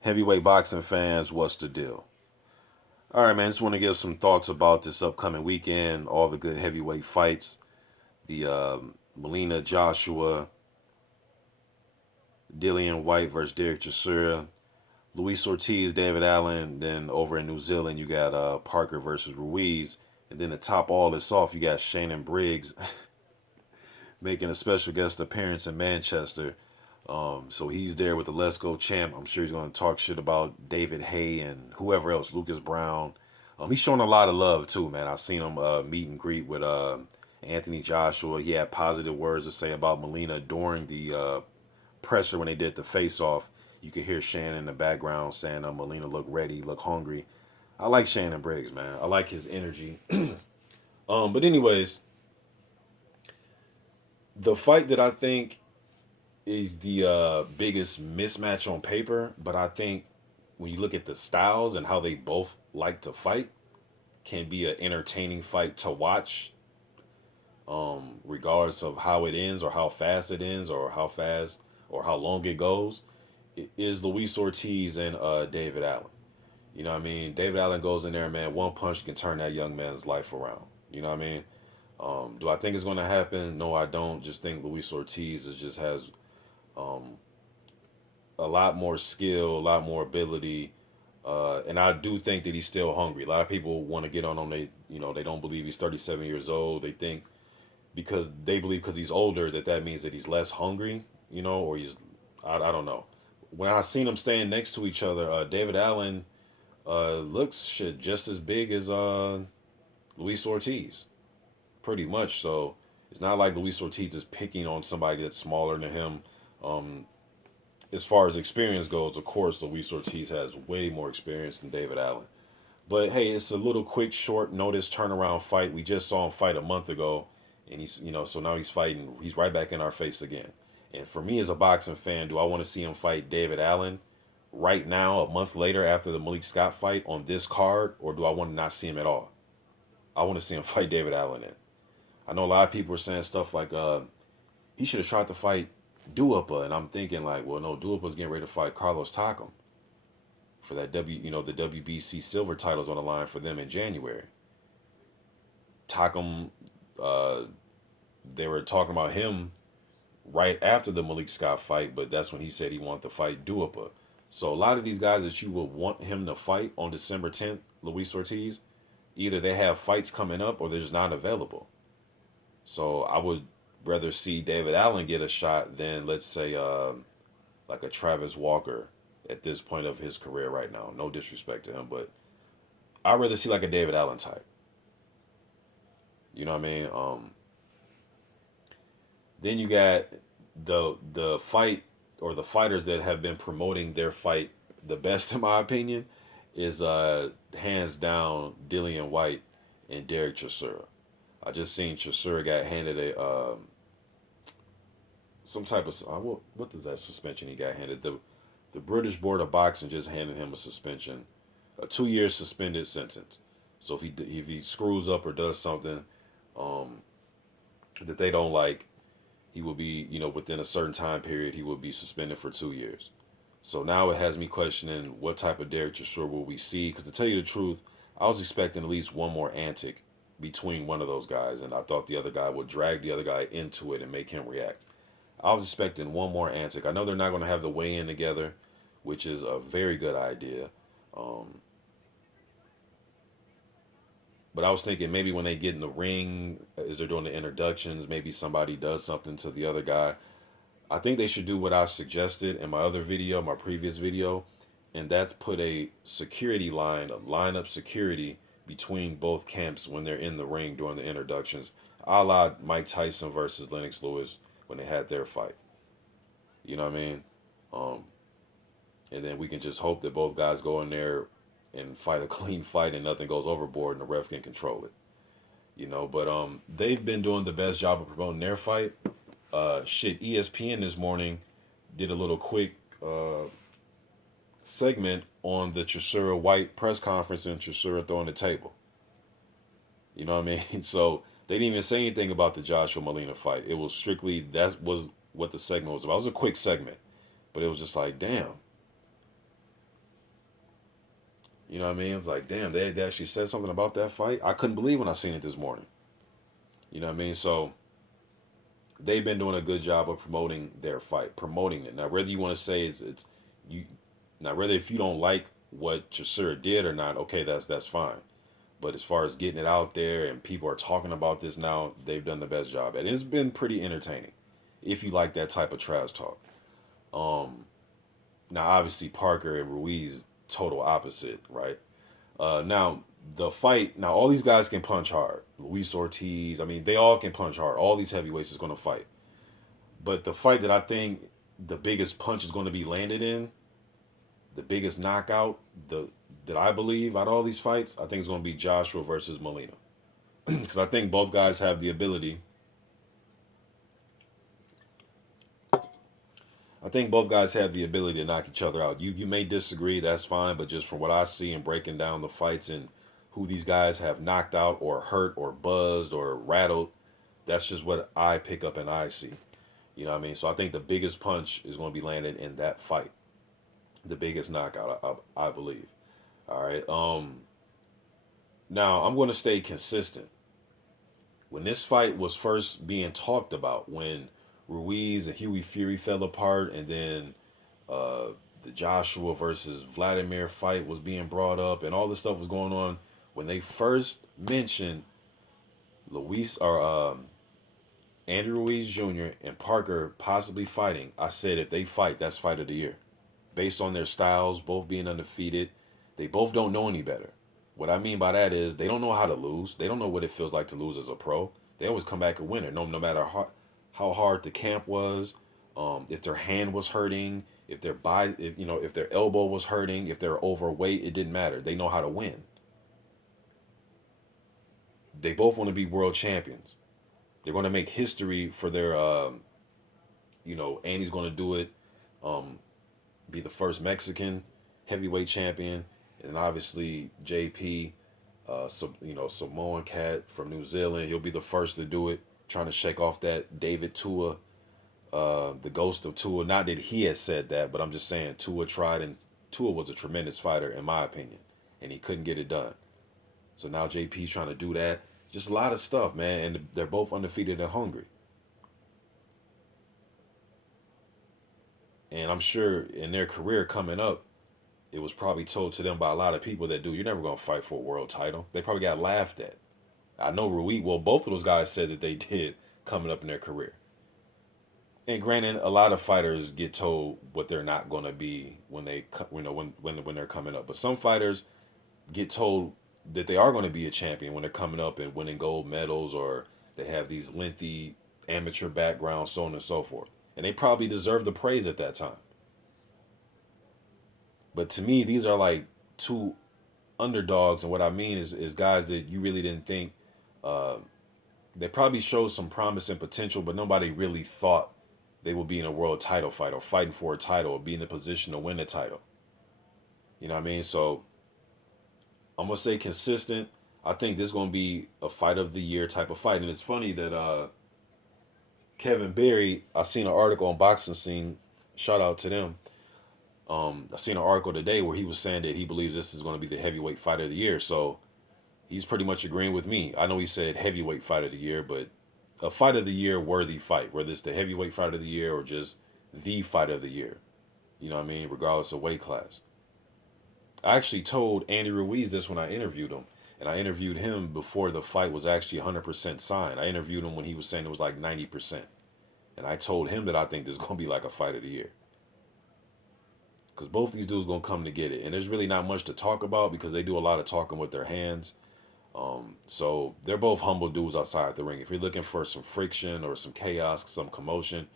Heavyweight boxing fans, what's the deal? All right, man. Just want to give some thoughts about this upcoming weekend. All the good heavyweight fights. The Molina, Joshua, DILLIAN, Whyte versus Derek Chisora, Luis Ortiz, David Allen. Then over in New Zealand, you got Parker versus Ruiz. And then to top all this off, you got Shannon Briggs making a special guest appearance in Manchester. So he's there with the Let's Go champ. I'm sure he's going to talk shit about David Hay and whoever else, Lucas Brown. He's showing a lot of love too, man. I seen him meet and greet with Anthony Joshua. He had positive words to say about Molina during the presser when they did the face off. You could hear Shannon in the background saying, Molina look ready, look hungry. I like Shannon Briggs, man. I like his energy. But anyways, the fight that I think is the biggest mismatch on paper, but I think when you look at the styles and how they both like to fight, can be an entertaining fight to watch, regardless of how it ends or how fast it ends or how fast or how long it goes. It is Luis Ortiz and David Allen. You know what I mean? David Allen goes in there, man. One punch can turn that young man's life around. You know what I mean? Do I think it's going to happen? No, I don't. Just think Luis Ortiz just has um, a lot more skill, a lot more ability, and I do think that he's still hungry. A lot of people want to get on him. They don't believe he's 37 years old. They think because he's older that means that he's less hungry. Or I don't know. When I seen them standing next to each other, David Allen looks shit just as big as Luis Ortiz, pretty much. So it's not like Luis Ortiz is picking on somebody that's smaller than him. Um, as far as experience goes, of course, Luis Ortiz has way more experience than David Allen. But hey, it's a little quick, short notice turnaround fight. We just saw him fight a month ago, and so now he's fighting. He's right back in our face again. And for me as a boxing fan, do I want to see him fight David Allen right now, a month later after the Malik Scott fight on this card, or do I want to not see him at all? I want to see him fight David Allen in. I know a lot of people are saying stuff like, he should have tried to fight Duopa, and I'm thinking like, well, no, Duopa's getting ready to fight Carlos Takam for that the WBC silver titles on the line for them in January. Takam, uh, they were talking about him right after the Malik Scott fight, but that's when he said he wanted to fight Duopa. So a lot of these guys that you would want him to fight on December 10th, Luis Ortiz, either they have fights coming up or they're just not available. So I would rather see David Allen get a shot than, let's say, like a Travis Walker at this point of his career right now. No disrespect to him, but I'd rather see like a David Allen type. You know what I mean? Then you got the fight or the fighters that have been promoting their fight the best, in my opinion, is hands down Dillian Whyte and Derek Chisora. I just seen Chisora got handed a some type of what is that suspension he got handed? The British Board of Boxing just handed him a suspension, a 2 year suspended sentence. So if he screws up or does something um, that they don't like, he will be, within a certain time period, he will be suspended for 2 years. So now it has me questioning what type of Derek Chisora will we see? Because to tell you the truth, I was expecting at least one more antic between one of those guys, and I thought the other guy would drag the other guy into it and make him react. I was expecting one more antic. I know they're not going to have the weigh-in together, which is a very good idea. Um, but I was thinking maybe when they get in the ring, as they're doing the introductions, maybe somebody does something to the other guy. I think they should do what I suggested in my other video, my previous video, and that's put a security line, a line up security between both camps when they're in the ring during the introductions, a la Mike Tyson versus Lennox Lewis when they had their fight. You know what I mean? Um, and then we can just hope that both guys go in there and fight a clean fight and nothing goes overboard and the ref can control it. But they've been doing the best job of promoting their fight. ESPN this morning did a little quick segment on the Chisora Whyte press conference and Chisora throwing the table. You know what I mean? So they didn't even say anything about the Joshua Molina fight. It was strictly, that was what the segment was about. It was a quick segment, but it was just like, damn. You know what I mean? It's like, damn, they actually said something about that fight. I couldn't believe when I seen it this morning. You know what I mean? So they've been doing a good job of promoting their fight, promoting it. Now, whether you want to say it's you, now whether if you don't like what Chisora did or not, okay, that's fine. But as far as getting it out there and people are talking about this now, they've done the best job. And it's been pretty entertaining if you like that type of trash talk. Um, Now, obviously, Parker and Ruiz, total opposite, right? Now, the fight, now all these guys can punch hard. Luis Ortiz, I mean, they all can punch hard. All these heavyweights is going to fight. But the fight that I think the biggest punch is going to be landed in, the biggest knockout, the that I believe out of all these fights, I think it's going to be Joshua versus Molina. Because I think both guys have the ability. I think both guys have the ability to knock each other out. You may disagree, that's fine, but just from what I see and breaking down the fights and who these guys have knocked out or hurt or buzzed or rattled, that's just what I pick up and I see. You know what I mean? So I think the biggest punch is going to be landed in that fight. The biggest knockout, I believe. All right. Now I'm going to stay consistent. When this fight was first being talked about, when Ruiz and Huey Fury fell apart, and then uh, the Joshua versus Vladimir fight was being brought up, and all this stuff was going on, when they first mentioned Luis or Andy Ruiz Jr. and Parker possibly fighting, I said if they fight, that's fight of the year. Based on their styles, both being undefeated, they both don't know any better. What I mean by that is they don't know how to lose. They don't know what it feels like to lose as a pro. They always come back a winner, no matter how hard the camp was, if their hand was hurting, if their elbow was hurting, if they're overweight, it didn't matter. They know how to win. They both want to be world champions. They're going to make history for their, Andy's going to do it, be the first Mexican heavyweight champion, and obviously JP, Samoan cat from New Zealand, he'll be the first to do it, trying to shake off that David Tua, the ghost of Tua. Not that he has said that, but I'm just saying Tua tried, and Tua was a tremendous fighter in my opinion, and he couldn't get it done. So now JP's trying to do that. Just a lot of stuff, man, and they're both undefeated and hungry. And I'm sure in their career coming up, it was probably told to them by a lot of people that, dude, you're never going to fight for a world title. They probably got laughed at. I know Ruiz, well, both of those guys said that they did coming up in their career. And granted, a lot of fighters get told what they're not going to be when when they're coming up. But some fighters get told that they are going to be a champion when they're coming up and winning gold medals, or they have these lengthy amateur backgrounds, so on and so forth. And they probably deserve the praise at that time. But to me, these are like two underdogs, and what I mean is guys that you really didn't think they probably showed some promise and potential, but nobody really thought they would be in a world title fight or fighting for a title or be in the position to win a title. You know what I mean? So I'm gonna stay consistent. I think this is gonna be a fight of the year type of fight. And it's funny that Kevin Berry, I seen an article on Boxing Scene, shout out to them. I seen an article today where he was saying that he believes this is going to be the heavyweight fight of the year. So he's pretty much agreeing with me. I know he said heavyweight fight of the year, but a fight of the year worthy fight, whether it's the heavyweight fight of the year or just the fight of the year. You know what I mean? Regardless of weight class. I actually told Andy Ruiz this when I interviewed him. And I interviewed him before the fight was actually 100% signed. I interviewed him when he was saying it was like 90%. And I told him that I think this is going to be like a fight of the year. Because both these dudes going to come to get it. And there's really not much to talk about because they do a lot of talking with their hands. So they're both humble dudes outside the ring. If you're looking for some friction or some chaos, some commotion,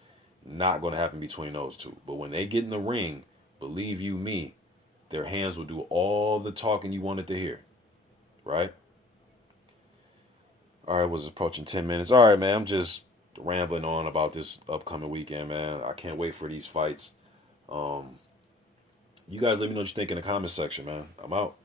not going to happen between those two. But when they get in the ring, believe you me, their hands will do all the talking you wanted to hear. Right? All right, was approaching 10 minutes. All right, man, I'm just rambling on about this upcoming weekend, man. I can't wait for these fights. You guys let me know what you think in the comment section, man. I'm out.